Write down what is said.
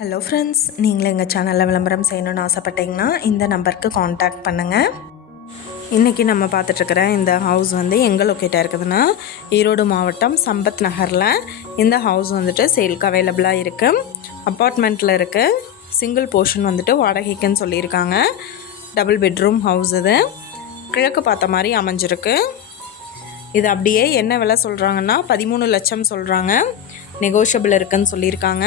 Hello friends நீங்களும் எங்கள் சேனலில் விளம்பரம் செய்யணும்னு ஆசைப்பட்டீங்கன்னா இந்த நம்பருக்கு காண்டாக்ட் பண்ணுங்கள் இன்றைக்கி நம்ம பார்த்துட்ருக்குற இந்த ஹவுஸ் வந்து எங்கே லொக்கேட்டாக இருக்குதுன்னா ஈரோடு மாவட்டம் சம்பத் நகரில். இந்த ஹவுஸ் வந்துட்டு சேல்க்கு அவைலபிளாக இருக்குது அப்பார்ட்மெண்ட்டில் இருக்குது சிங்கிள் போர்ஷன் வந்துட்டு வாடகைக்குன்னு சொல்லியிருக்காங்க. டபுள் பெட்ரூம் ஹவுஸ் இது. கிழக்கு பார்த்த மாதிரி அமைஞ்சிருக்கு. இது அப்படியே என்ன விலை சொல்கிறாங்கன்னா பதிமூணு லட்சம் சொல்கிறாங்க நெகோஷியபிள் இருக்குதுன்னு சொல்லியிருக்காங்க.